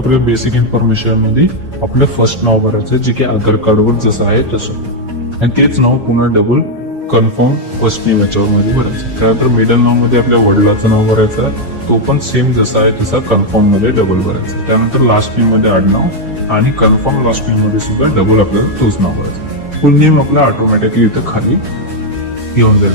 आपल्या basic information मध्ये आपलं फर्स्ट नाव भरायचं जे की आधार कार्डवर जसं आहे तसं, आणि तेच नाव पुन्हा डबल कन्फर्म फर्स्ट नेम याच्यावर भरायचं. त्यानंतर मिडल नाव मध्ये आपल्या वडिलाचं नाव भरायचं आहे, तो पण सेम जसा आहे तसा कन्फर्म मध्ये डबल भरायचा. त्यानंतर लास्ट नेम मध्ये आडनाव आणि कन्फर्म लास्ट नेम मध्ये सुद्धा डबल आपल्याला तोच नाव भरायचं. फुल नेम आपला ऑटोमॅटिकली इथं खाली येऊन जाईल.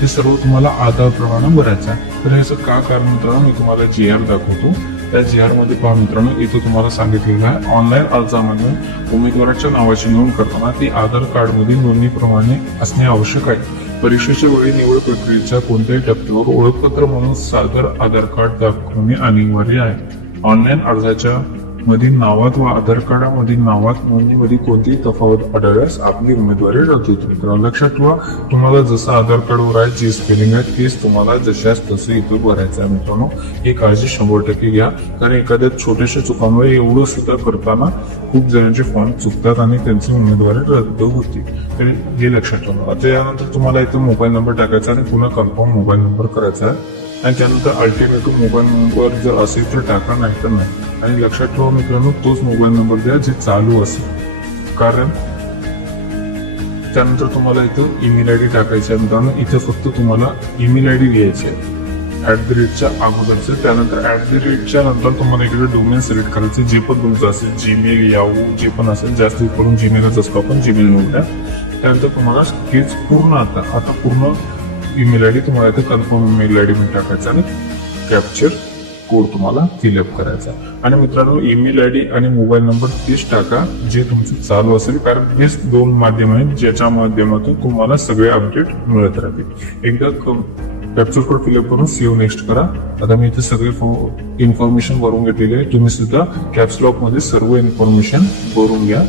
हे सर्व तुम्हाला आधार प्रमाणे भरायचं आहे. तर ह्याचं का कारण मित्रांनो मी तुम्हाला GR दाखवतो. त्या GR मध्ये पहा मित्रांनो, इथं तुम्हाला सांगितलेलं आहे ऑनलाईन अर्जामध्ये उमेदवाराच्या नावाची नोंद करताना ती आधार कार्ड मध्ये नोंदणीप्रमाणे असणे आवश्यक आहे. परीक्षेच्या वेळी निवड प्रक्रियेच्या कोणत्याही टप्प्यावर ओळखपत्र म्हणून सादर आधार कार्ड दाखवणे अनिवार्य आहे. ऑनलाईन अर्जाच्या मधील नावात व आधार कार्डामधील नावात नोंदणीमध्ये कोणतीही तफावत आढळल्यास आपली उमेदवारी रद्द होते. तर लक्षात ठेवा, तुम्हाला जसं आधार कार्डवर आहे जे स्पेलिंग आहे तेच तुम्हाला जशाच तसं इथं भरायचं आहे मित्रांनो. ही काळजी 100% घ्या, कारण एखाद्या छोट्याशा चुकांमुळे एवढं सुद्धा करताना खूप जणांचे फॉर्म चुकतात आणि त्यांची उमेदवारी रद्द होते. तर हे लक्षात ठेवा. आता यानंतर तुम्हाला इथं मोबाईल नंबर टाकायचा आणि पुन्हा कन्फर्म मोबाईल नंबर करायचा आहे, आणि त्यानंतर अल्टरनेटिव्ह मोबाईल नंबर जर असेल तर टाका, नाही तर नाही. आणि लक्षात ठेवा मित्रांनो, तोच मोबाईल नंबर द्या जे चालू असेल, कारण त्यानंतर तुम्हाला इथं ईमेल ID टाकायचं आहे मित्रांनो. इथं फक्त तुम्हाला ईमेल ID घ्यायची आहे @च्या अगोदरचं. त्यानंतर @च्या नंतर तुम्हाला इकडे डोमेन सिलेक्ट करायचं जे पण तुमचं असेल, जीमेल, याहू जे पण असेल, जास्त करून जीमेलच असतो, आपण जीमेल निवडा. त्यानंतर तुम्हाला हेच पूर्ण आता पूर्ण ईमेल ID तुम्हाला इथे कन्फर्म ईमेल ID मध्ये टाकायचा आणि कॅप्चर कोड तुम्हाला फिलअप करायचा. आणि मित्रांनो, ईमेल ID आणि मोबाईल नंबर तेच टाका जे तुमचं चालू असेल, कारण हेच दोन माध्यम आहेत ज्याच्या माध्यमातून तुम्हाला सगळे अपडेट मिळत राहतील. एकदा कॅप्चर कोड फिलअप करून सेव्ह नेक्स्ट करा. आता मी इथे सगळे इन्फॉर्मेशन भरून घेतलेली आहे. तुम्ही सुद्धा कॅप्स लॉक मध्ये सर्व इन्फॉर्मेशन भरून घ्या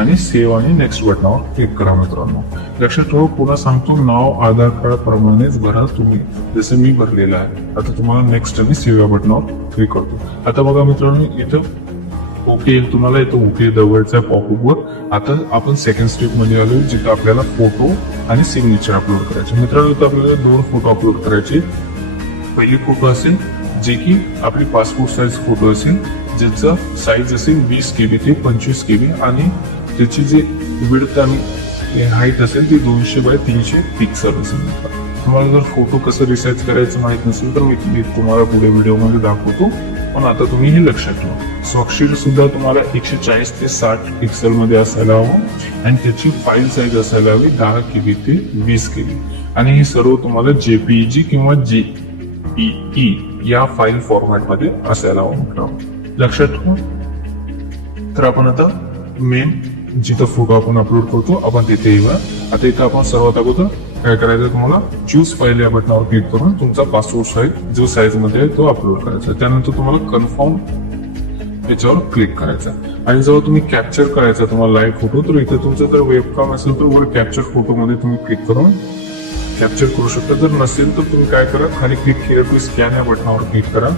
आणि सेव्ह आणि नेक्स्ट बटनावर क्लिक करा मित्रांनो. लक्षात ठेवा, पुन्हा सांगतो, नाव आधार कार्ड प्रमाणेच भरा तुम्ही, जसं मी भरलेलं आहे. आता तुम्हाला नेक्स्ट आणि सेव्ह या बटनावर क्लिक करतो. आता बघा मित्रांनो, इथं ओके तुम्हाला इथं ओके दवडच्या पॉपअपवर. आता आपण सेकंड स्टेप मध्ये आलो, जिथं आपल्याला फोटो आणि सिग्नेचर अपलोड करायचे. मित्रांनो, इथं आपल्याला 2 फोटो अपलोड करायचे. पहिली फोटो असेल जे की आपली पासपोर्ट साईज फोटो असेल, ज्याचा साईज असेल 20 KB ते 25 KB, आणि त्याची जी विड्थ आणि हाईट असेल ती 200 बाय 300 पिक्सल असेल. तुम्हाला जर फोटो कसं रिसाईज करायचं माहित नसेल तर मी तुम्हाला पुढे व्हिडिओमध्ये दाखवतो, पण आता तुम्ही हे लक्षात ठेवा. स्वाक्षरी सुद्धा तुम्हाला 140 ते 60 पिक्सल मध्ये असायला हवं, आणि त्याची फाईल साईज असायला हवी 10 KB ते 20 KB, आणि हे सर्व तुम्हाला JPEG किंवा JPE या फाईल फॉर्मॅट मध्ये असायला हवं. लक्षात ठेवा. तर आपण आता मेन जिथं फोटो आपण अपलोड करतो आपण तिथे येऊया. आता इथं आपण सर्वात अगोदर काय करायचं, तुम्हाला चूज फाईल या बटनावर क्लिक करून तुमचा पासपोर्ट साईज जो साईज मध्ये आहे तो अपलोड करायचा. त्यानंतर तुम्हाला कन्फर्म याच्यावर क्लिक करायचा, आणि जेव्हा तुम्ही कॅप्चर करायचा तुम्हाला लाईव्ह फोटो, तर इथे तुमचं जर वेबकॅम असेल तर वर कॅप्चर फोटो मध्ये तुम्ही क्लिक करून कॅप्चर करू शकता. जर नसेल तर तुम्ही काय करा, खाली क्लिक केलं टू स्कॅन या बटनावर क्लिक करा.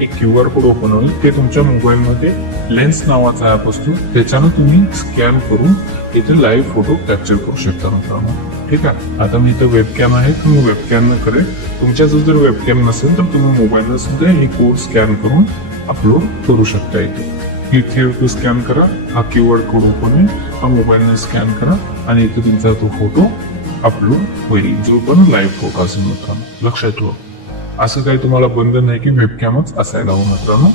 एक QR कोड ओपन होईल, ते तुमच्या मोबाईल मध्ये लेन्स नावाचा ऍप असतो, त्याच्यानं तुम्ही स्कॅन करून इथे लाईव्ह फोटो कॅप्चर करू शकता मित्रांनो. ठीक आहे. आता मी इथं वेबकॅम आहे, तुम्ही वेबकॅम करेल. तुमच्याजवळ जर वेबकॅम नसेल तर तुम्ही मोबाईल सुद्धा हे कोड स्कॅन करून अपलोड करू शकता. इथे क्लिक हिअर टू स्कॅन करा, हा QR कोड ओपन होईल, हा मोबाईलने स्कॅन करा, आणि इथे तुमचा तो फोटो अपलोड होईल, जो पण लाईव्ह फोटो असेल मित्रांनो. लक्षात ठेवा, असं काही तुम्हाला बंधन नाही की वेबकॅमच असायला हवं मित्रांनो.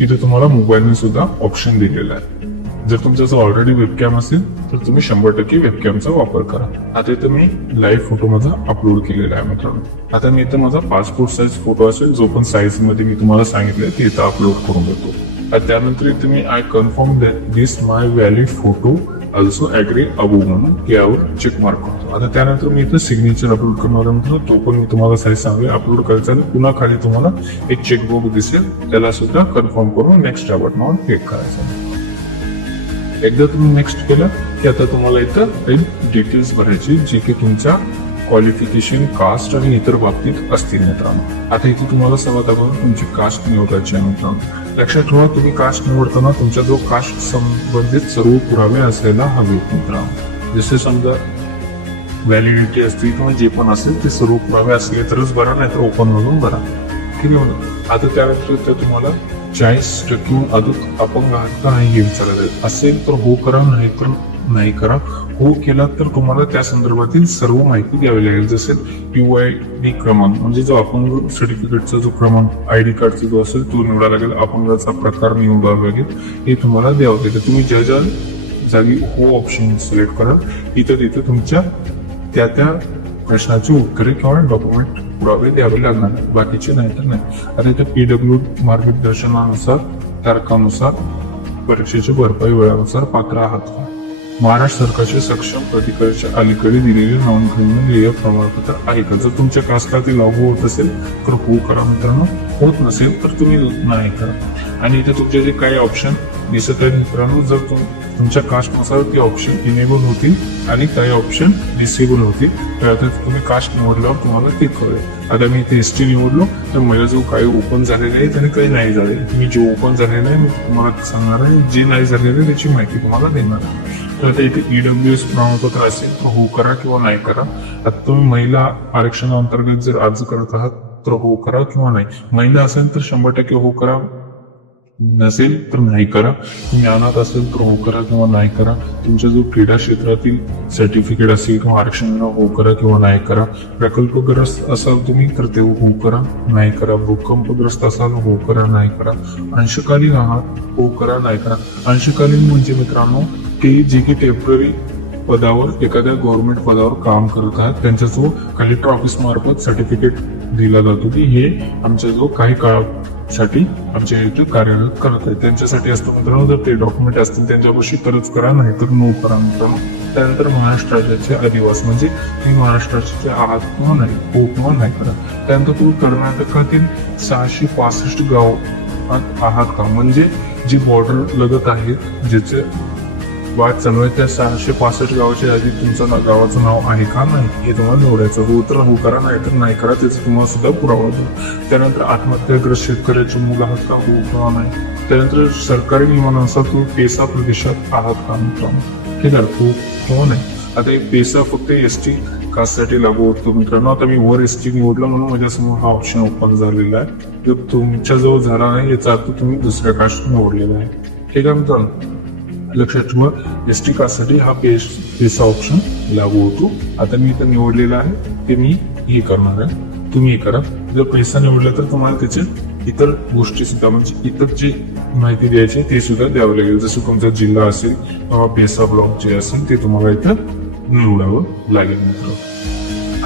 इथे तुम्हाला मोबाईलने सुद्धा ऑप्शन दिलेला आहे. जर तुमच्याजवळ ऑलरेडी वेबकॅम असेल तर तुम्ही 100% वेबकॅमचा वापर करा. आता इथं मी लाईव्ह फोटो माझा अपलोड केलेला आहे मित्रांनो. आता मी इथं माझा पासपोर्ट साईज फोटो असेल, जो पण साईज मध्ये मी तुम्हाला सांगितलंय ते इथं अपलोड करून देतो. त्यानंतर इथे मी I confirm this my valid photo also agree above म्हणून यावर चेक मार्क करतो. आता त्यानंतर मी इथं सिग्नेचर अपलोड करणार आहे, तो पण मी तुम्हाला साईज सांगेल अपलोड करायचा. आणि पुन्हा खाली तुम्हाला एक चेकबॉक्स दिसेल, त्याला सुद्धा कन्फर्म करून नेक्स्ट या बटनावर क्लिक करायचं. एकदा तुम्ही नेक्स्ट केलं की आता तुम्हाला इथं काही डिटेल्स भरायची, जे की तुमच्या क्वालिफिकेशन, कास्ट आणि इतर बाबतीत असतील मित्रांनो. आता इथे तुम्हाला सर्वात अगोदर तुमची कास्ट निवडायची आहे मित्रांनो. लक्षात ठेवा, तुम्ही कास्ट निवडताना तुमच्या जो कास्ट संबंधित सर्व पुरावे असायला हवेत मित्रांनो. जसे समजा व्हॅलिडिटी असतील किंवा जे पण असेल ते सर्व पुरावे असले तरच भरा, नाही तर ओपन मधून भरा. ठीक आहे. आता त्यानंतर तुम्हाला 40% अधिक अपंग आहात का नाही हे विचारत आहेत. असेल तर हो करा, नाही तर नाही करा. हो केला तर तुम्हाला त्या संदर्भातील सर्व माहिती द्यावी लागेल, जसे UID क्रमांक म्हणजे जो अपंग सर्टिफिकेटचा जो क्रमांक ID कार्डचा जो असेल तो निवडावा लागेल, अपंगाचा प्रकार निवडावा लागेल, हे तुम्हाला द्यावं लागेल. तुम्ही ज्या ज्या जागी हो ऑप्शन सिलेक्ट कराल तिथे तुमच्या त्या प्रश्नाची उत्तरे किंवा डॉक्युमेंट पुरावे द्यावे लागणार, बाकीचे नाही तर नाही. आता इथे PW मार्गदर्शनानुसार तारखानुसार परीक्षेच्या भरपाई वेळानुसार पात्र आहात का? महाराष्ट्र सरकारच्या सक्षम अधिकाऱ्याच्या अलीकडे दिलेले नोंदणी देय प्रमाणपत्र आहे का? जर तुमच्या कास्टातील लागू होत असेल तर हो करा मित्रांनो, होत नसेल तर तुम्ही नाही करा. आणि इथे तुमचे जे काही ऑप्शन दिसत आहेत मित्रांनो, जर तुमच्या कास्टनुसार ते ऑप्शन इनेबल होतील आणि काही ऑप्शन डिसेबल होतील. तर आता तुम्ही कास्ट निवडल्यावर तुम्हाला ते कळेल. आता मी इथे ST निवडलो तर मला जो काही ओपन झालेले आहे आणि काही नाही झाले, मी जे ओपन झालेलं आहे मी तुम्हाला सांगणार आहे, जे नाही झालेलं आहे त्याची माहिती तुम्हाला देणार आहे. तर आता इथे EWS प्रमाणपत्र असेल तर हो करा किंवा नाही करा. आता तुम्ही महिला आरक्षणाअंतर्गत जर अर्ज करत आहात तर हो करा किंवा नाही. महिला असेल तर 100% हो करा, नसेल तर नाही करा. तुम्ही अनाथ असेल तर हो करा किंवा नाही करा. तुमच्या जो क्रीडा क्षेत्रातील सर्टिफिकेट असेल किंवा आरक्षण हो करा किंवा नाही करा. प्रकल्पग्रस्त असाल तुम्ही तर ते हो करा, नाही करा. भूकंपग्रस्त असाल हो करा, नाही करा. अंशकालीन आहात हो करा, नाही करा. अंशकालीन म्हणजे मित्रांनो ते जे की टेम्पररी पदावर एखाद्या गव्हर्नमेंट पदावर काम करत आहेत त्यांच्या जो कलेक्टर ऑफिस मार्फत सर्टिफिकेट दिला जातो की हे आमच्या जो काही काळासाठी आमच्या इथे कार्यरत करत आहे त्यांच्यासाठी असतं मित्रांनो. जर ते डॉक्युमेंट असतील त्यांच्यापाशी तरच करा, नाही तर नो करा मित्रांनो. त्यानंतर महाराष्ट्र राज्याचे आदिवासी म्हणजे तुम्ही महाराष्ट्राचे आहात किंवा नाही, हो किंवा नाही करा. त्यानंतर तुम्ही कर्नाटकातील 665 गावात आहात का, म्हणजे जी बॉर्डर लगत आहेत ज्याचे वाद चालू आहे त्या 665 गावाच्या यादीत तुमचं गावाचं नाव आहे का नाही हे तुम्हाला निवडायचं. हो तर हो करा, नाही तर नाही करा. त्याचा तुम्हाला सुद्धा पुरावा द्या. त्यानंतर आत्महत्याग्रस्त शेतकऱ्याचे मुलं आहात का, हो किंवा नाही. त्यानंतर सरकारी नियमानुसार तुम्ही पेसा प्रदेशात आहात का मित्रांनो, ठीक आहे, हो किंवा नाही. आता एक पेसा फक्त ST कास्टसाठी लागू होतो मित्रांनो. आता मी वर ST निवडलं म्हणून माझ्यासमोर हा ऑप्शन ओपन झालेला आहे. जर तुमच्या जवळ झाला नाही याचा अर्थ तुम्ही दुसऱ्या कास्ट निवडलेला आहे, ठीक आहे मित्रांनो. लक्षात ठेवा ST कास्टसाठी हा पेसा ऑप्शन लागू होतो. आता मी इथं निवडलेला आहे ते मी हे करणार आहे, तुम्ही हे करा. जर पेसा निवडला तर तुम्हाला त्याचे इतर गोष्टी सुद्धा म्हणजे इतर जी माहिती द्यायची ते सुद्धा द्यावं लागेल, जसं तुमचा जिल्हा असेल किंवा पेसा ब्लॉक जे असेल ते तुम्हाला इथं निवडावं लागेल मित्र.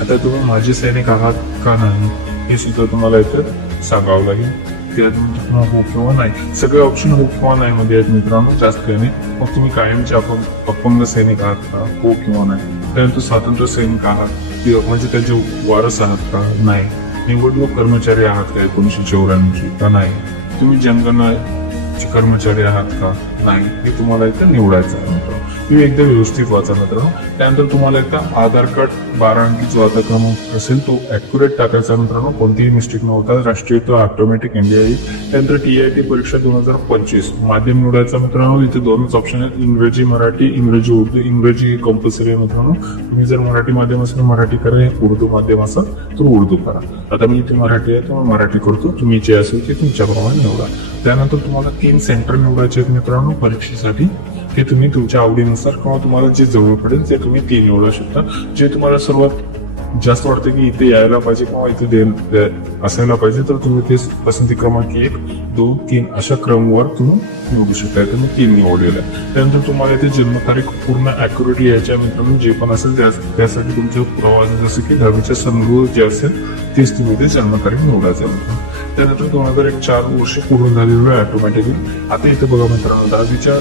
आता तुम्ही माझे सैनिक आहात का नाही हे सुद्धा तुम्हाला इथं सांगावं लागेल. त्यानंतर हो किंवा नाही, सगळे ऑप्शन हो किंवा नाही मध्ये आहेत मित्रांनो, जास्त काही नाही. मग तुम्ही कायमचे अपंग सैनिक आहात का, हो किंवा नाही. त्यानंतर स्वातंत्र्य सैनिक आहात म्हणजे त्याचे वारस आहात का, नाही. निवडणूक कर्मचारी आहात का 1994 का, नाही. तुम्ही जनगणनाचे कर्मचारी आहात का, नाही. हे तुम्हाला इथं निवडायचं आहे मित्रांनो. तुम्ही एकदा व्यवस्थित वाचा मित्रांनो. त्यानंतर तुम्हाला इथं आधार कार्ड 12 अंकी जो आधार क्रमांक असेल तो ऍक्युरेट टाकायचा मित्रांनो, कोणतीही मिस्टेक नव्हता. राष्ट्रीय ऑटोमॅटिक इंडिया येईल. त्यानंतर TIT परीक्षा 2025 माध्यम निवडायचा मित्रांनो. इथे दोनच ऑप्शन आहेत, इंग्रजी मराठी, इंग्रजी उर्दू. इंग्रजी कंपल्सरी आहे मित्रांनो. तुम्ही जर मराठी माध्यम असेल मराठी करा, उर्दू माध्यम असेल तर उर्दू करा. आता मी इथे मराठी आहे तर मराठी करतो, तुम्ही जे असेल ते तुमच्याप्रमाणे निवडा. त्यानंतर तुम्हाला 3 सेंटर निवडायचे आहेत मित्रांनो परीक्षेसाठी. हे तुम्ही तुमच्या आवडीनुसार किंवा तुम्हाला जे जवळ पडेल ते तुम्ही 3 निवडू शकता. जे तुम्हाला सर्वात जास्त वाटतं की इथे यायला पाहिजे किंवा इथे असायला पाहिजे तर तुम्ही ते पसंती क्रमांक 1, 2, 3 अशा क्रमवार तुम्ही निवडू शकता. तर मी 3 निवडलेलं आहे. त्यानंतर तुम्हाला इथे जन्मतारीख पूर्ण ऍक्युरेट यायच्या मित्रांनो, जे पण असेल त्यासाठी तुमचे पुरावा जसं की 10वीच्या संदर्भ जे असेल तेच तुम्ही ते जन्मतारीख निवडायचं आहे. त्यानंतर 2001 4 वर्ष पूर्ण झालेलं आहे ऑटोमॅटिकली. आता इथे बघा मित्रांनो 10वीच्या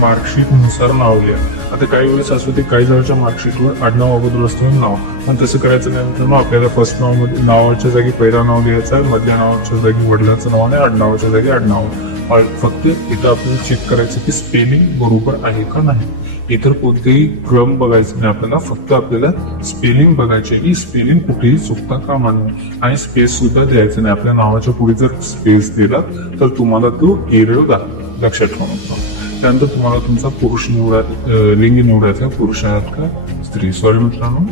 मार्कशीट नुसार नाव लिहा. आता काही वेळेस असं ते काही जणांच्या मार्कशीटवर आडनाव अगोदर असतं नाव, पण तसं करायचं नाही मित्रांनो. आपल्याला फर्स्ट नावाच्या जागी पहिला नाव लिहायचं आहे, मधल्या नावाच्या जागी वडिलांचं नाव आणि आडनावाच्या जागी आडनाव. फक्त इथं आपल्याला चेक करायचं की स्पेलिंग बरोबर आहे का नाही. इतर कोणतेही क्रम बघायचं नाही आपल्याला, फक्त आपल्याला स्पेलिंग बघायची की स्पेलिंग कुठेही चुकता कामा नये. आणि स्पेस सुद्धा द्यायचं नाही. आपल्या नावाच्या पुढे जर स्पेस दिला तर तुम्हाला तो एरर दाखवेल, लक्षात ठेवा. त्यानंतर तुम्हाला तुमचा पुरुष लिंग निवडायचा, पुरुष आहात का स्त्री. सॉरी मित्रांनो,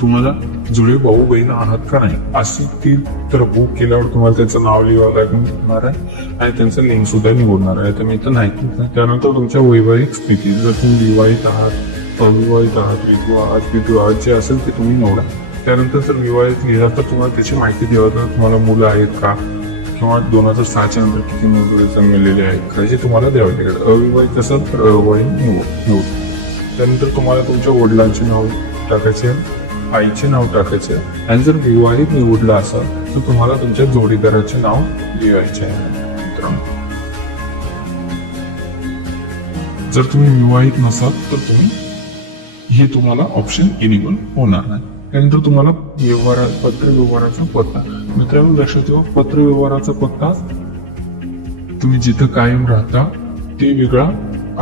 तुम्हाला जुळे भाऊ बहीण आहात का नाही अशी ती तर बुक केल्यावर तुम्हाला त्यांचं नाव लिहावं लागणार आहे आणि त्यांचं लिंक सुद्धा निवडणार आहे. तर मी तर नाही. त्यानंतर तुमच्या वैवाहिक स्थिती, जर तुम्ही विवाहित आहात, अविवाहित आहात, विधवा जे असेल ते तुम्ही निवडा. त्यानंतर जर विवाहित लिहिला तर तुम्हाला त्याची माहिती द्यावं, तर तुम्हाला मुलं आहेत का किंवा 2006च्या नंतर किती मुलं जन्मलेले आहेत का हे तुम्हाला द्यावं लागेल. अविवाहित असेल तर अविवाहित निवड. त्यानंतर तुम्हाला तुमच्या वडिलांचे नाव टाकायचे, आईचे नाव टाकायचे आणि जर विवाहित निवडला असाल तर तुम्हाला तुमच्या जोडीदाराचे नाव लिहायचे आहे मित्रांनो. जर तुम्ही विवाहित नसाल तर तुम्ही हे तुम्हाला ऑप्शन इनेबल होणार नाही. त्यानंतर तुम्हाला पत्र व्यवहाराचा पत्ता. मित्रांनो लक्षात ठेवा, पत्र व्यवहाराचा पत्ता तुम्ही जिथं कायम राहता ते वेगळा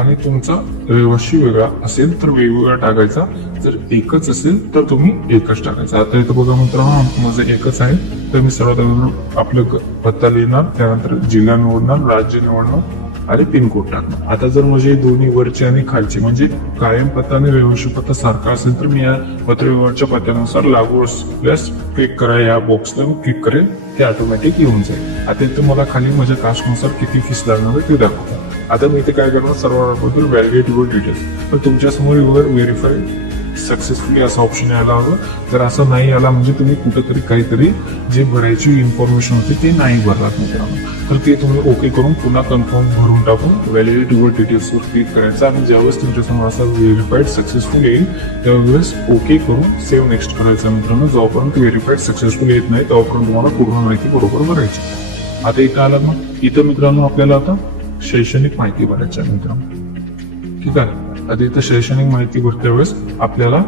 आणि तुमचा रहिवासी वेगळा असेल तर वेगवेगळा टाकायचा. जर एकच असेल तर तुम्ही एकच टाकायचा. आता इथं बघा मित्रांनो, माझं एकच आहे तर मी सर्वात अगोदर आपलं पत्ता लिहिणार, त्यानंतर जिल्हा निवडणार, राज्य निवडणार आणि पिनकोड टाकणार. आता जर माझे दोन्ही वरचे आणि खालचे म्हणजे कायम पत्ता आणि रहिवासी पत्ता सारखा असेल तर मी या पत्रव्यवहारच्या पत्त्यानुसार लागू असल्यास क्लिक करा, या बॉक्सला क्लिक करेल, ते ऑटोमॅटिक येऊन जाईल. आता इथे मला खाली माझ्या कास्टनुसार किती फीस लागणार आहे ते दाखवतात. आता मी इथे काय करणार, सर्वात अगोदर व्हॅलिडेट युअर डिटेल्स. तर तुमच्या समोर युअर व्हेरीफाईड सक्सेसफुली असा ऑप्शन यायला हवं. जर असं नाही आला म्हणजे तुम्ही कुठेतरी काहीतरी जे भरायची इन्फॉर्मेशन होती ते नाही भरलात मित्रांनो. तर ते तुम्ही ओके करून पुन्हा कन्फर्म भरून टाकून व्हॅलिडेट युअर डिटेल्सवर क्लिक करायचं आणि ज्यावेळेस तुमच्या समोर असा व्हेरीफाईड सक्सेसफुल येईल त्यावेळेस ओके करून सेव्ह नेक्स्ट करायचं मित्रांनो. जोपर्यंत व्हेरीफाईड सक्सेसफुल येत नाही तोपर्यंत तुम्हाला पूर्ण माहिती बरोबर भरायची. आता इथं आलं मग इथं मित्रांनो आपल्याला आता शैक्षणिक माहिती भरायची आहे मित्रांनो. ठीक आहे. आता इथं शैक्षणिक माहिती भरत्या वेळेस आपल्याला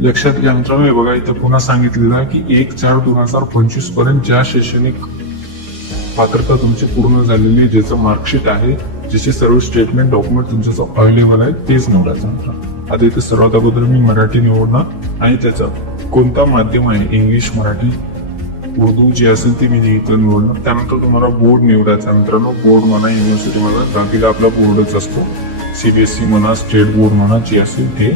लक्षात घ्या मित्रांनो, हे बघा इथं पुन्हा सांगितलेलं आहे की 1/4/2025 पर्यंत ज्या शैक्षणिक पात्रता तुमची पूर्ण झालेली, ज्याचं मार्कशीट आहे, ज्याचे सर्व स्टेटमेंट डॉक्युमेंट तुमच्या अवेलेबल आहे तेच निवडायचं मित्रांनो. आता इथे सर्वात अगोदर मी मराठी निवडणार आणि त्याचं कोणता माध्यम आहे, इंग्लिश, मराठी, उर्दू जे असेल ते मी इथं निवडणार. त्यानंतर तुम्हाला बोर्ड निवडायचा मित्रांनो. बोर्ड म्हणा, युनिव्हर्सिटी म्हणा, बाकीला आपला बोर्डच असतो. सीबीएसई म्हणा, स्टेट बोर्ड म्हणा, जे असेल ते.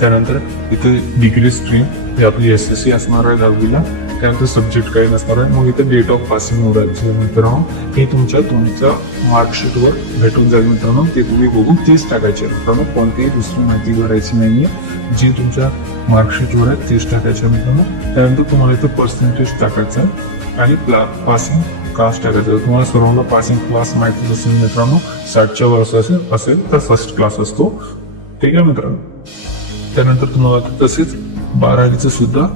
त्यानंतर इथे डिग्री स्ट्रीम हे आपली SSC असणार आहे 10वीला. त्यानंतर सब्जेक्ट काही नसणार आहे. मग इथे डेट ऑफ पासिंग निवडायचे मित्रांनो. हे तुमच्या मार्कशीटवर भेटून जाईल मित्रांनो. ते तुम्ही बघून तेच टाकायचे मित्रांनो. कोणतीही दुसरी माहिती भरायची नाहीये, जी तुमच्या मार्कशीटवर आहे तेच टाकायचे मित्रांनो. त्यानंतर तुम्हाला इथे पर्सेंटेज टाकायचं आहे आणि पासिंग क्लास टाकायचं. तुम्हाला सर्वांना पासिंग क्लास माहिती असेल मित्रांनो, 60च्या वर्ष असेल तर फर्स्ट क्लास असतो. ठीक आहे मित्रांनो. त्यानंतर तुम्हाला तसेच 12वीचं सुद्धा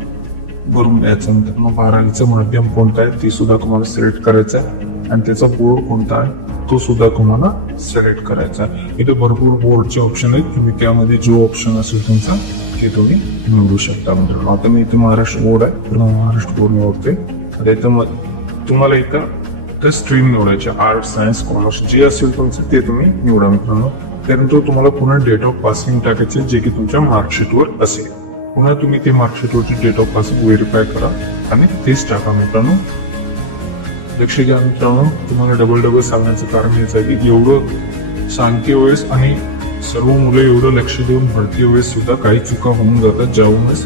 भरून द्यायचं मित्रांनो. 12वीचं माध्यम कोणतं आहे ते सुद्धा तुम्हाला सिलेक्ट करायचं आहे आणि त्याचा बोर्ड कोणता आहे तो सुद्धा तुम्हाला सिलेक्ट करायचा आहे. इथे भरपूर बोर्डचे ऑप्शन आहेत. तुम्ही त्यामध्ये जो ऑप्शन असेल तुमचा ते तुम्ही निवडू शकता मित्रांनो. आता मी इथे महाराष्ट्र बोर्ड आहे तर महाराष्ट्र बोर्ड निवडते. आता इथं तुम्हाला इथं स्ट्रीम निवडायचे, आर्ट, सायन्स, कॉमर्स जे असेल तुमचं ते तुम्ही निवडा मित्रांनो. त्यानंतर तुम्हाला पुन्हा डेट ऑफ पासिंग टाकायचे जे की तुमच्या मार्कशीटवर असेल. पुन्हा तुम्ही ते मार्कशीटवरची डेट ऑफ पासिंग व्हेरीफाय करा आणि तेच टाका मित्रांनो. लक्ष घ्या मित्रांनो, तुम्हाला डबल सांगण्याचं कारण हेच आहे की एवढं सांगते वेळेस आणि सर्व मुलं एवढं लक्ष देऊन भरती वेळेस सुद्धा काही चुका होऊन जातात, ज्यावेळेस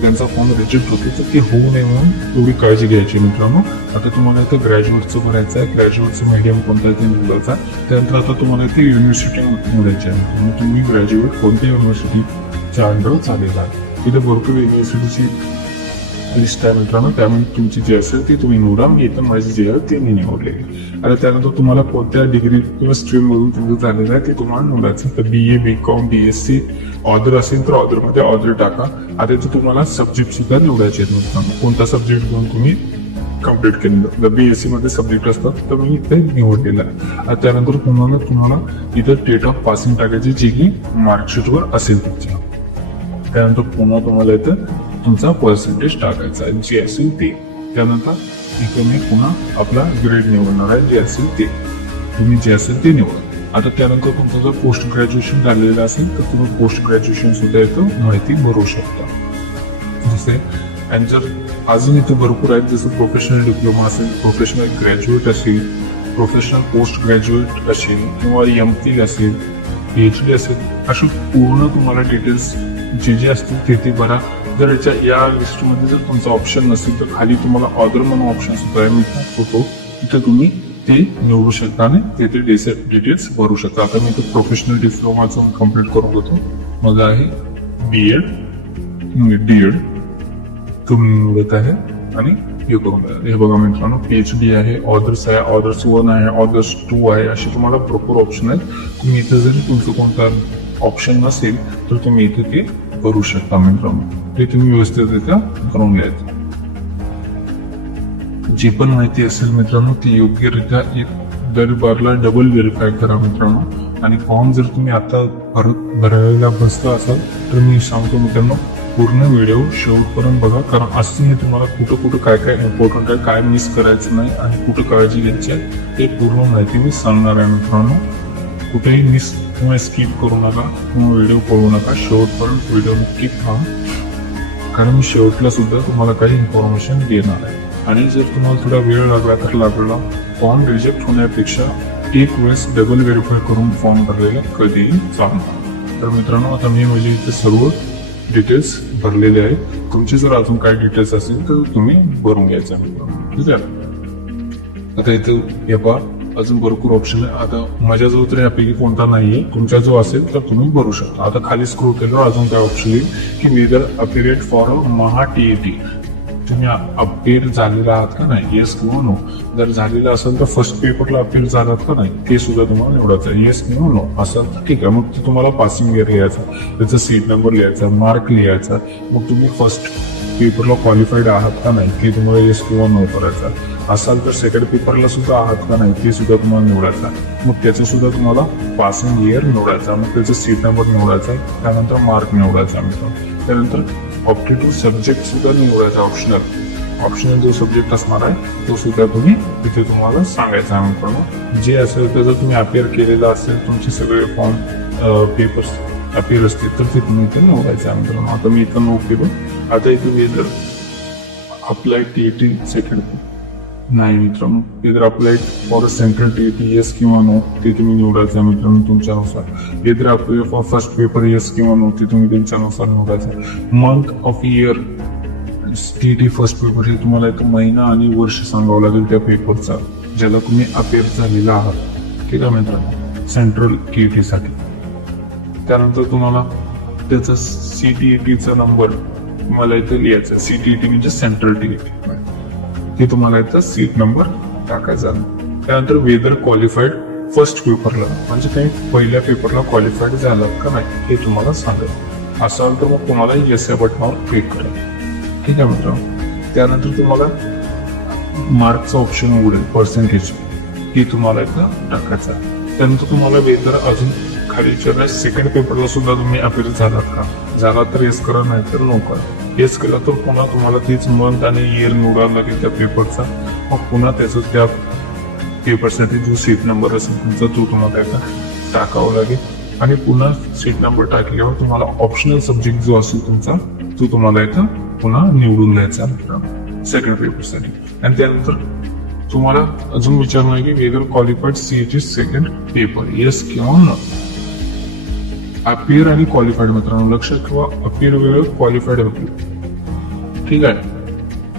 त्यांचा फॉर्म रिजेक्ट होते. तर ते होऊ नये म्हणून थोडी काळजी घ्यायची मित्रांनो. आता तुम्हाला इथं ग्रॅज्युएटचं भरायचं आहे. ग्रॅज्युएटचं मीडियम कोणतं आहे ते निवडायचं. त्यानंतर आता तुम्हाला इथे युनिव्हर्सिटी निवडायची आहे. तुम्ही ग्रॅज्युएट कोणत्या युनिव्हर्सिटीच्या अंडर चालेल आहे. तिथे भरपूर युनिव्हर्सिटीची लिस्ट आहे मित्रांनो. त्यामुळे तुमची जी असेल ती तुम्ही निवडा. मी इथं माझी जी आहे ती मी निवडलेली. आता त्यानंतर तुम्हाला कोणत्या डिग्री किंवा स्ट्रीम मधून तुमचं झालेलं आहे ते तुम्हाला निवडायचं. तर BA, BCom, BSc, ऑदर असेल तर ऑदर मध्ये ऑदर टाका. आता इथे तुम्हाला सब्जेक्ट सुद्धा निवडायचे आहेत मित्रांनो. कोणता सब्जेक्ट घेऊन तुम्ही कम्प्लीट केलेलं. जर BSc मध्ये सब्जेक्ट असतात तर मी इथे निवडलेलं आहे. त्यानंतर तुम्हाला इथं डेट ऑफ पासिंग टाकायची जी की मार्कशीटवर असेल तुमच्या. त्यानंतर पुन्हा तुम्हाला इथं तुमचा पर्सेंटेज टाकायचा आहे जे असेल ते. त्यानंतर इथं मी पुन्हा आपला ग्रेड निवडणार आहे जे असेल ते. तुम्ही जे असेल ते निवडा. आता त्यानंतर तुमचं जर पोस्ट ग्रॅज्युएशन झालेलं असेल तर तुम्ही पोस्ट ग्रॅज्युएशन सुद्धा इथं माहिती भरू शकता. जसे आणि जर अजून इथे भरपूर आहेत, जसं प्रोफेशनल डिप्लोमा असेल, प्रोफेशनल ग्रॅज्युएट असेल, प्रोफेशनल पोस्ट ग्रॅज्युएट असेल किंवा MPhil असेल, PhD असेल, अशी पूर्ण तुम्हाला डिटेल्स जे असतील ते भरा. जर या लिस्टमध्ये जर तुमचा ऑप्शन नसेल तर खाली तुम्हाला ऑदर म्हणून ऑप्शन सुद्धा आहे मित्रांनो, इथे तुम्ही ते निवडू शकता आणि तेथे डिटेल्स भरू शकता. आता मी इथे प्रोफेशनल डिप्लोमाचं कम्प्लीट करून घेतो. मग आहे डीएड तुम्ही निवडत आहे आणि हे करून द्या. हे बघा मित्रांनो, PhD आहे, ऑदर्स आहे, ऑदर्स 1 आहे, ऑदर्स 2 आहे, असे तुम्हाला भरपूर ऑप्शन आहेत. तुम्ही इथे जरी तुमचं कोणता ऑप्शन नसेल तर तुम्ही इथे ते करू शकता मित्रांनो. ते तुम्ही व्यवस्थितरित्या करून घ्यायचं. जी पण माहिती असेल मित्रांनो ती योग्यरित्या दर बारला डबल व्हेरीफाय करा मित्रांनो. आणि फॉर्म जर तुम्ही आता भरायला बसला असाल तर मी सांगतो मित्रांनो, पूर्ण व्हिडिओ शेवटपर्यंत बघा, कारण असं मी तुम्हाला कुठं काय काय इम्पॉर्टंट आहे, काय मिस करायचं नाही आणि कुठं काळजी घ्यायची आहे ते पूर्ण माहिती मी सांगणार आहे मित्रांनो. कुठेही मिस किंवा स्किप करू नका किंवा व्हिडिओ पळू नका, शेवटपर्यंत व्हिडिओ नक्की पहा, कारण मी शेवटला सुद्धा तुम्हाला काही इन्फॉर्मेशन देणार आहे. आणि जर तुम्हाला थोडा वेळ लागला तर लागला, फॉर्म रिजेक्ट होण्यापेक्षा एक वेळेस डबल व्हेरीफाय करून फॉर्म भरलेला कधीही चालणार. तर मित्रांनो, आता मी म्हणजे इथे सर्व डिटेल्स भरलेले आहेत. तुमचे जर अजून काही डिटेल्स असतील तर तुम्ही भरून घ्यायचं मित्रांनो. ठीक आहे. आता इथे हे पहा, अजून भरपूर ऑप्शन आहे. आता माझ्याजवळ तर यापैकी कोणता नाहीये, तुमच्या जो असेल तर तुम्ही भरू शकता. आता खाली स्क्रोल केल्यावर अजून काय ऑप्शन येईल की वेदर अपिरियड फॉर महा TET, तुम्ही अपियर झालेला आहात का नाही, येस किंवा नो. जर झालेला असेल तर फर्स्ट पेपरला अपियर झालात का नाही ते सुद्धा तुम्हाला निवडायचं आहे, येस किंवा नो असेल तर ठीक आहे. मग तुम्हाला पासिंग इयर लिहायचा, त्याचा सीट नंबर लिहायचा, मार्क लिहायचा. मग तुम्ही फर्स्ट पेपरला क्वालिफाईड आहात का नाही ते तुम्हाला येस किंवा नो करायचा. असाल तर सेकंड पेपरला सुद्धा आहात का नाही ते सुद्धा तुम्हाला निवडायचा. मग त्याचं सुद्धा तुम्हाला पासिंग इयर निवडायचा, मग त्याचा सीट नंबर निवडायचा, त्यानंतर मार्क निवडायचा मित्रांनो. त्यानंतर ऑप्टेटिव्ह सब्जेक्ट सुद्धा निवडायचा, ऑप्शनल जो सब्जेक्ट असणार आहे तो सुद्धा तुम्ही तिथे तुम्हाला सांगायचा आहे मित्रांनो. जे असेल त्याचं तुम्ही अपियर केलेलं असेल, तुमचे सगळे फॉर्म पेपर्स अपियर असतील तर ते तुम्ही इथे निवडायचं आहे मित्रांनो. आता मी इथं नो केलं. आता इथे जर अप्लाय TET सेकंड नाही मित्रांनो, इधर applied for central TET yes किंवा नो ते तुम्ही निवडायचं आहे मित्रांनो तुमच्यानुसार. इधर apply for first paper yes किंवा नो ते तुम्ही तुमच्यानुसार निवडायचं. Month of year TET first paper हे तुम्हाला एक महिना आणि वर्ष सांगावं लागेल त्या पेपरचा ज्याला तुम्ही अपेअर झालेला आहात. ठीक आहे मित्रांनो, सेंट्रल TET साठी. त्यानंतर तुम्हाला त्याचा CTET नंबर तुम्हाला इथे लिहायचा. CTET म्हणजे सेंट्रल TET, ते तुम्हाला इथं सीट नंबर टाकायचा. त्यानंतर वेदर क्वालिफाईड फर्स्ट पेपरला, म्हणजे काही पहिल्या पेपरला क्वालिफाईड झालात का नाही हे तुम्हाला सांगेल. असाल तर मग तुम्हाला येस या बटनावर क्लिक करा. ठीक आहे मित्रांनो. त्यानंतर तुम्हाला मार्कचं ऑप्शन उघडेल, पर्सेंटेज हे तुम्हाला इथं टाकायचं. त्यानंतर तुम्हाला वेदर अजून खाली सेकंड पेपरला सुद्धा तुम्ही अपियर झालात का, झाला तर येस करा, नाही तर नो करा. येस केला तर पुन्हा तुम्हाला तीच मंथ आणि इयर निवडावं लागेल त्या पेपरचा. मग पुन्हा त्याचं त्या पेपरसाठी जो सीट नंबर असेल तुमचा तो तुम्हाला त्याचा टाकावा लागेल. आणि पुन्हा सीट नंबर टाकल्यावर तुम्हाला ऑप्शनल सब्जेक्ट जो असेल तुमचा तो तुम्हाला इथं पुन्हा निवडून द्यायचा सेकंड पेपरसाठी. आणि त्यानंतर तुम्हाला अजून विचारणार की whether qualified CET second paper yes किंवा नो. अपियर आणि क्वालिफाईड मित्रांनो लक्षात ठेवा, अपियर वेगळं, क्वालिफाईड वेगळं. ठीक आहे.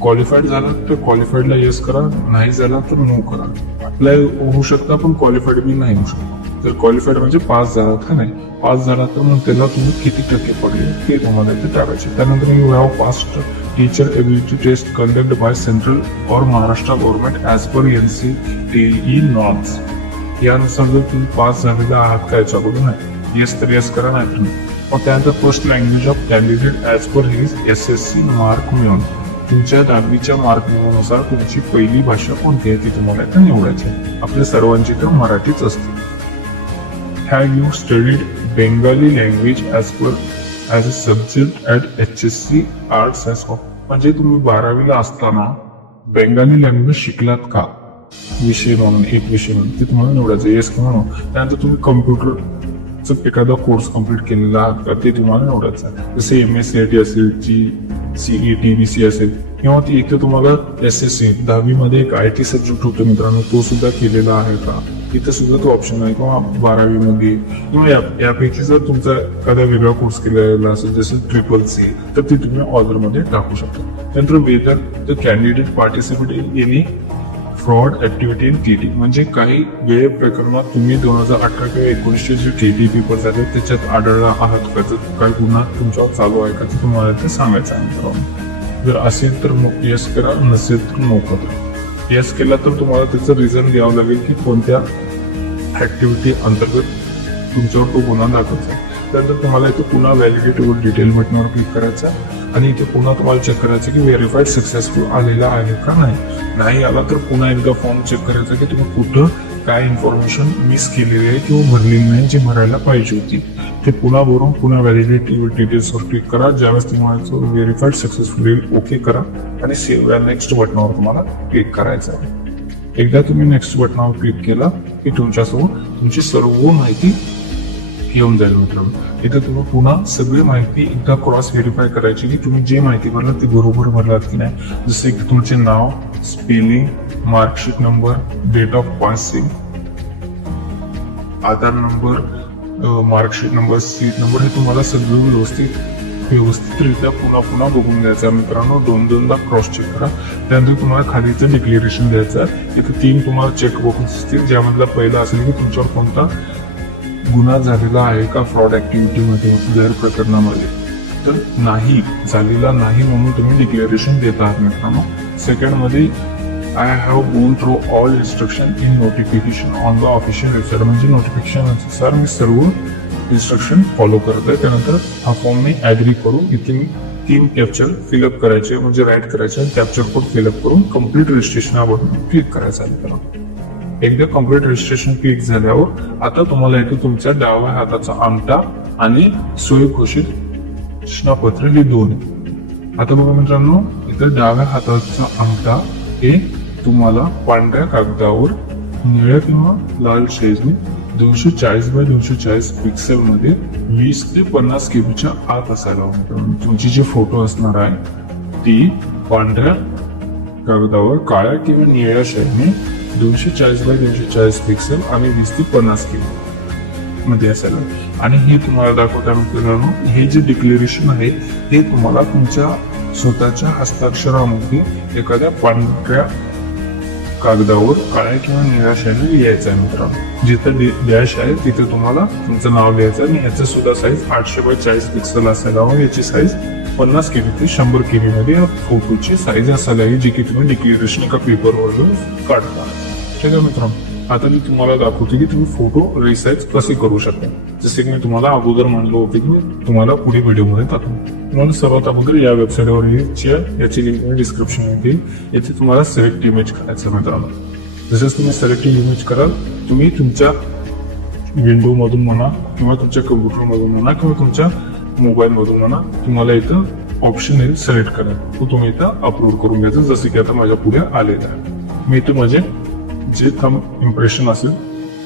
क्वालिफाईड झाला तर क्वालिफाईडला येस करा, नाही झाला तर नो करा. अप्लाय होऊ शकता पण क्वालिफाईड बी नाही होऊ शकता. तर क्वालिफाईड म्हणजे पास झालात का नाही, पास झाला तर मग त्याला तुम्ही किती टक्के पडले ते तुम्हाला इथे टाकायचे. त्यानंतर you have passed teacher ability test conduct by central और Maharashtra government as per NCTE norms. यानुसार जर तुम्ही पास झालेला आहात का याच्याकडून नाही, येस तर येस करा, नाही तुम्ही. मग त्यानंतर first language of candidate as per his SSC mark मिळून, तुमच्या 10वीच्या मार्क मिळवण्यानुसार तुमची पहिली भाषा कोणती आहे ती तुम्हाला इथे निवडायची. आपल्या सर्वांची तर मराठीच असते. Have you studied Bengali language as a subject at HSC arts as of, म्हणजे तुम्ही 12वीला असताना बेंगाली लँग्वेज शिकलात का विषय म्हणून, एक विषय म्हणून ते तुम्हाला निवडायचं येस किंवा नो. त्यानंतर तुम्ही कम्प्युटरचा एखादा कोर्स कम्प्लीट केलेला आहात का ते तुम्हाला निवडायचं आहे. जसे MSCIT असेल, CET BC असेल, किंवा इथे तुम्हाला SSC 10वी मध्ये एक IT सब्जेक्ट होतो मित्रांनो तो सुद्धा केलेला आहे का इथं सुद्धा तो ऑप्शन आहे, किंवा 12वी मध्ये किंवा यापैकी जर तुमचा एखादा वेगळा कोर्स केलेला असेल जसं CCC, तर ते तुम्ही ऑर्डर मध्ये टाकू शकता. त्यानंतर whether the candidate participate in any fraud activity in TT, म्हणजे काही वेळ प्रकरणात तुम्ही 2018 किंवा 19 जे TT पेपर झाले त्याच्यात आढळला आहात का, तर काही गुन्हा तुमच्यावर चालू आहे का, ते तुम्हाला ते सांगायचं आहे मित्रांनो. जर असेल तर येस करा, नसेल तर नो करा. येस केला तर तुम्हाला त्याचं रिझन द्यावं लागेल की कोणत्या ऍक्टिव्हिटी अंतर्गत तुमच्यावर तो गुन्हा दाखवायचा. त्यानंतर तुम्हाला इथे पुन्हा व्हॅलिडेट डिटेल बटनावर क्लिक करायचा आणि इथे पुन्हा तुम्हाला चेक करायचं की व्हेरीफाईड सक्सेसफुल आलेला आहे का नाही आला तर पुन्हा एकदा फॉर्म चेक करायचा की तुम्ही कुठं काय इन्फॉर्मेशन मिस केलेली आहे किंवा भरलेली नाही जी भरायला पाहिजे होती, ते पुन्हा भरून पुन्हा व्हॅलिडेट डिटेल्सवर क्लिक करा. ज्यावेळेस तुम्हाला व्हेरीफाईड सक्सेसफुल येईल ओके करा आणि सेव्ह या नेक्स्ट बटनावर तुम्हाला क्लिक करायचं आहे. एकदा तुम्ही नेक्स्ट बटनावर क्लिक केला की तुमच्यासोबत तुमची सर्व माहिती येऊन जाईल मित्रांनो. इथे तुम्ही पुन्हा सगळी माहिती एकदा क्रॉस व्हेरीफाय करायची की तुम्ही जे माहिती भरलात ती बरोबर भरलात की नाही. जसे की तुमचे नाव, spelling, marksheet number, date of passing, Aadhaar number, marksheet number, seat number, हे तुम्हाला सगळं व्यवस्थितरित्या पुन्हा बघून द्यायचं आहे मित्रांनो. दोनदा क्रॉस चेक करा. त्यानंतर तुम्हाला खालीचं डिक्लेरेशन द्यायचं आहे. इथे 3 तुम्हाला चेक बॉक्स असतील, ज्यामधला पहिला असेल की तुमच्यावर कोणता गुन्हा झालेला आहे का फ्रॉड ऍक्टिव्हिटीमध्ये, गैर प्रकरणामध्ये, तर नाही झालेला नाही म्हणून तुम्ही डिक्लेरेशन देत आहात मित्रांनो. सेकंड मध्ये आय हॅव गोन through all instruction in notification on the official website, म्हणजे नोटिफिकेशन अनुसार मी सर्व इन्स्ट्रक्शन फॉलो करत आहे. त्यानंतर हा फॉर्म मी ऍग्री करून इथे मी 3 कॅप्चर फिलअप करायचे, म्हणजे राईट करायचे आणि कॅप्चर कोड फिलअप करून कम्प्लीट रजिस्ट्रेशन हा बटन क्लिक करायचं आहे मित्रांनो. एकदा कम्प्लीट रजिस्ट्रेशन क्लिक झाल्यावर आता तुम्हाला इथे तुमच्या डाव्या हाताचा अंगठा आणि स्वयंघोषित घोषणापत्र हे 2. आता बघा मित्रांनो, इथे डाव्या हाताचा अंगठा हे तुम्हाला पांढऱ्या कागदावर निळ्या किंवा लाल शाईने 240 बाय 240 पिक्सेल मध्ये 20 ते 50 KB आत असायला हवं. तुमची जी फोटो असणार आहे ती पांढऱ्या कागदावर काळ्या किंवा निळ्या शाईने 240 बाय 240 पिक्सेल आणि 20 ते 50 KB मध्ये असायला. आणि हे तुम्हाला दाखवताना हे जे डिक्लेरेशन आहे हे तुम्हाला तुमच्या स्वतःच्या हस्ताक्षरामध्ये एखाद्या पांढऱ्या कागदावर काळ्या किंवा निळ्या शाईने लिहायचं आहे मित्रांनो. जिथं डॅश आहे तिथे तुम्हाला तुमचं नाव लिहायचं आणि ह्याचं सुद्धा साईज 800 बाय 40 पिक्सेल असायला हवं. याची साईज 50 KB ते 100 KB मध्ये फोटोची साईज असायला हवी, जी की तुम्ही डिक्लेरेशन एका पेपरवर काढता. ठीक आहे मित्रांनो, आता मी तुम्हाला दाखवतो की तुम्ही फोटो रिसाईज कसे करू शकता. जसे की मी तुम्हाला अगोदर म्हणलं होतं की तुम्हाला पुढे व्हिडिओमध्ये दाखवतो. तुम्हाला सर्वात अगोदर या वेबसाईटवर याची लिंक मी डिस्क्रिप्शन मध्ये देईल. येथे तुम्हाला सिलेक्ट इमेज करायचं मित्रांनो. जसंच तुम्ही सिलेक्ट इमेज कराल, तुम्ही तुमच्या विंडो मधून म्हणा किंवा तुमच्या कम्प्युटर मधून म्हणा किंवा तुमच्या मोबाईल मधून म्हणा, तुम्हाला इथं ऑप्शन येईल सिलेक्ट करा. तो तुम्ही इथं अपलोड करून घ्यायचं. जसं की आता माझ्या पुढे आलेलं आहे. मी इथं माझे जे थंब इम्प्रेशन असेल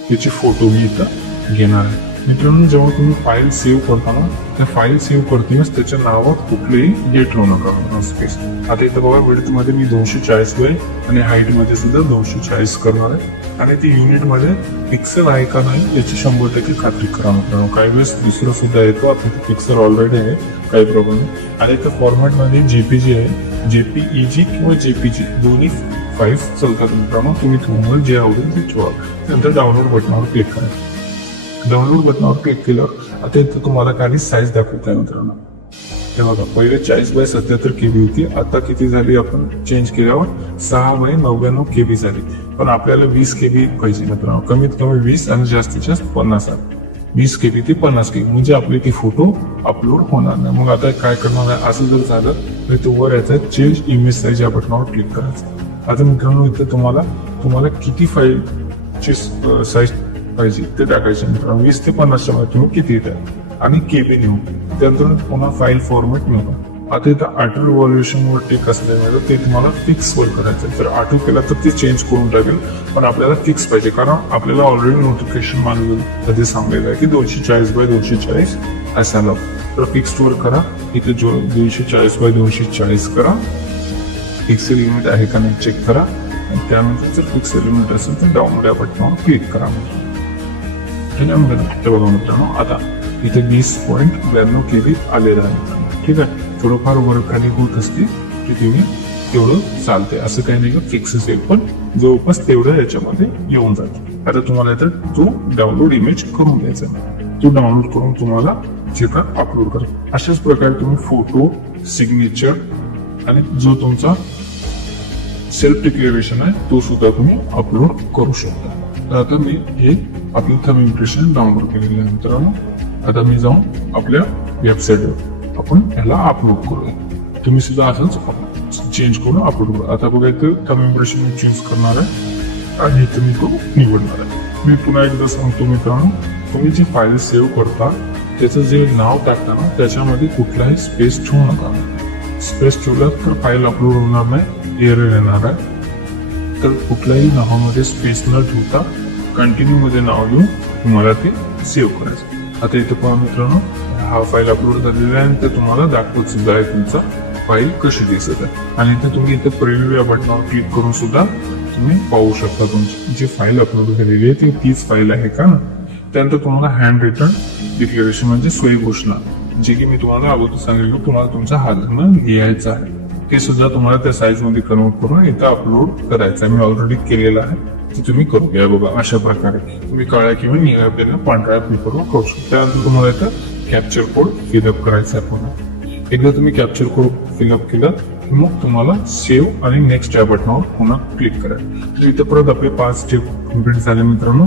त्याची फोटो मी इथं घेणार आहे मित्रांनो. जेव्हा तुम्ही फाईल सेव्ह करताना त्या फाईल सेव्ह करतानाच त्याच्या नावात कुठलेही डेट लावू नका स्पेस. आता इथं बघा विड्थ मध्ये मी 240 बाय आणि हाईट मध्ये सुद्धा 240 करणार आहे. आणि ती युनिट मध्ये पिक्सेल आहे का नाही याची 100% खात्री करा मित्रांनो. काही वेळेस दुसरं सुद्धा येतो, आता पिक्सेल ऑलरेडी आहे, काही प्रॉब्लेम नाही. आणि इथं फॉर्मॅट मध्ये JPG आहे, JPEG किंवा JPG दोन्ही फाईल्स चालतात मित्रांनो. तुम्हाला जे आवडेल ते ठेवा. त्यानंतर डाउनलोड बटनावर क्लिक करा. डाउनलोड बटनावर क्लिक केल्यावर आता इथं तुम्हाला काही साईज दाखवत आहे मित्रांनो. हे बघा, पहिले 40 बाय 77 KB होती, आता किती झाली आपण चेंज केल्यावर 6 बाय 99 KB झाली. पण आपल्याला 20 KB पाहिजे मित्रांनो. कमीत कमी 20 आणि जास्तीत जास्त 50 आहे. 20 KB ते 50 KB म्हणजे आपले ती फोटो अपलोड होणार नाही. मग आता काय करणार आहे, असं जर झालं तर ते वर यायचं चेंज इमेज साईज या बटनावर क्लिक करायचं. आता मित्रांनो इथे तुम्हाला किती फाईलची साईज पाहिजे ते टाकायचे मित्रांनो. 20 ते 50 मध्ये तुम्ही किती येत आणि KB निवडून त्यानंतर पुन्हा फाईल फॉर्मॅट निवडा. आता इथं ऑटो रिव्हॉल्युशन वर टिक असल्यामुळे ते तुम्हाला फिक्स वर करायचं. जर ऑटो केला तर ते चेंज करून टाकेल, पण आपल्याला फिक्स पाहिजे कारण आपल्याला ऑलरेडी नोटिफिकेशन मागेल सांगलेलं आहे की 240 बाय 240 असायला. तर फिक्स वर करा. इथे 240 बाय 240 करा. पिक्सेल युनिट आहे का नाही चेक करा. आणि त्यानंतर जर फिक्स एलिमेंट असेल तर डाउनलोड या बटनावर क्लिक करा. ठीक आहे ते बघा मित्रांनो, आता इथे 20.92 KB आलेलं आहे मित्रांनो. ठीक आहे, थोडंफार वर खाली होत असते की तुम्ही तेवढं चालते, असं काही नाही का फिक्स असेल, पण जवळपास तेवढं याच्यामध्ये येऊन जाते. आता तुम्हाला इथं तो डाउनलोड इमेज करून घ्यायचा आहे. तो डाउनलोड करून तुम्हाला चित्रात अपलोड करा. अशाच प्रकारे तुम्ही फोटो, सिग्नेचर आणि जो तुमचा सेल्फ डिक्लेरेशन आहे तो सुद्धा तुम्ही अपलोड करू शकता. तर आता मी हे आपलं थंब इम्प्रेशन डाउनलोड केलेलं आहे मित्रांनो. आता मी जाऊन आपल्या वेबसाईटवर आपण याला अपलोड करूया. तुम्ही सुद्धा असंच चेंज करून अपलोड करा. आता बघा इथं थंब इम्प्रेशन मी चेंज करणार आहे आणि इथं मी तो निवडणार आहे. मी पुन्हा एकदा सांगतो मित्रांनो, तुम्ही जी फाईल सेव्ह करता त्याचं जे नाव टाकता ना त्याच्यामध्ये कुठलाही स्पेस ठेवू नका. स्पेस ठेवला तर फाईल अपलोड होणार नाही, एरर येणार आहे. तर कुठल्याही नावामध्ये स्पेस न ठेवता कंटिन्यू मध्ये नाव देऊन तुम्हाला ते सेव्ह करायचं. आता इथे पहा मित्रांनो, हा फाईल अपलोड झालेला आहे आणि ते तुम्हाला दाखवत सुद्धा आहे तुमचा फाईल कशी दिसत आहे. आणि इथे तुम्ही इथे प्रिव्ह्यू या बटनावर क्लिक करून सुद्धा तुम्ही पाहू शकता तुमची जी फाईल अपलोड झालेली आहे ती तीच फाईल आहे का. त्यानंतर तुम्हाला हँड रिटर्न डिक्लेरेशन म्हणजे सोयी घोषणा, जे की मी तुम्हाला अगोदर सांगितलं तुम्हाला तुमच्या हातानं लिहायचं आहे, ते सुद्धा तुम्हाला त्या साईज मध्ये कन्वर्ट करून इथं अपलोड करायचं आहे. मी ऑलरेडी केलेलं आहे, ते तुम्ही करू घ्या. बघा अशा प्रकारे तुम्ही काळ्या किंवा निळ्या पेनला पांढऱ्या पेपरवर करू शकता. त्यानंतर तुम्हाला इथं कॅप्चर कोड फिलअप करायचा आहे. पुन्हा एकदा तुम्ही कॅप्चर कोड फिलअप केलं मग तुम्हाला सेव्ह आणि नेक्स्ट या बटनावर पुन्हा क्लिक करा. इथं परत आपले 5 स्टेप कम्प्लीट झाले मित्रांनो.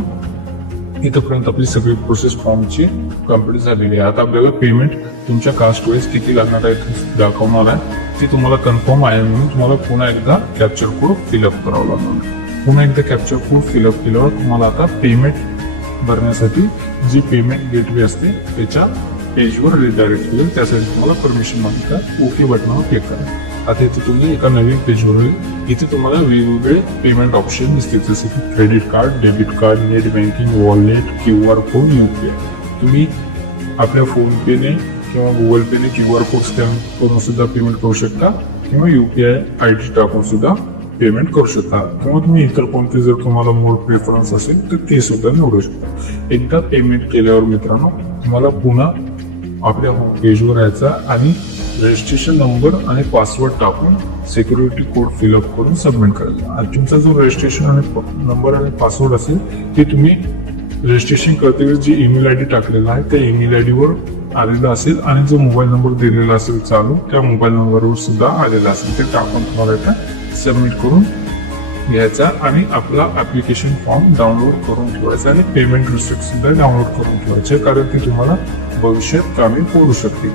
इथपर्यंत आपली सगळी प्रोसेस फॉर्मची कम्प्लीट झालेली आहे. आता आपल्याला पेमेंट तुमच्या कास्ट वाईज किती लागणार आहे ते दाखवणार आहे. ती तुम्हाला कन्फर्म आहे म्हणून तुम्हाला पुन्हा एकदा कॅप्चर कोड फिलअप करावा लागणार. पुन्हा एकदा कॅप्चर कोड फिलअप केल्यावर तुम्हाला आता पेमेंट भरण्यासाठी जी पेमेंट गेटवे असते त्याच्या पेजवर रिडायरेक्ट केलं. त्यासाठी तुम्हाला परमिशन मागतात, ओके बटनावर क्लिक करा. आता इथे तुम्ही एका नवीन पेजवर येईल. इथे तुम्हाला वेगवेगळे पेमेंट ऑप्शन दिसतील, जसे की credit card, debit card, net banking, wallet, QR code, UPI. तुम्ही आपल्या फोन पेने किंवा गुगल पेने QR कोड स्कॅन करून सुद्धा पेमेंट करू शकता किंवा UPI ID टाकून सुद्धा पेमेंट करू शकता किंवा तुम्ही इतर कोणते जर तुम्हाला मोड प्रेफरन्स असेल तर ते सुद्धा निवडू शकता. एकदा पेमेंट केल्यावर मित्रांनो तुम्हाला पुन्हा आपल्या होम पेजवर यायचा आणि रजिस्ट्रेशन नंबर आणि पासवर्ड टाकून सिक्युरिटी कोड फिलअप करून सबमिट करायचा. आणि तुमचा जो रजिस्ट्रेशन आणि नंबर आणि पासवर्ड असेल ते तुम्ही रजिस्ट्रेशन करते जी ईमेल ID टाकलेला आहे त्या ईमेल ID वर आलेला असेल आणि जो मोबाईल नंबर दिलेला असेल चालू त्या मोबाईल नंबरवर सुद्धा आलेला असेल ते टाकून तुम्हाला इथं सबमिट करून घ्यायचा आणि आपला ऍप्लिकेशन फॉर्म डाउनलोड करून ठेवायचा आणि पेमेंट रिसिप्ट सुद्धा डाउनलोड करून ठेवायचे, कारण ती तुम्हाला भविष्यात कामी पडू शकते.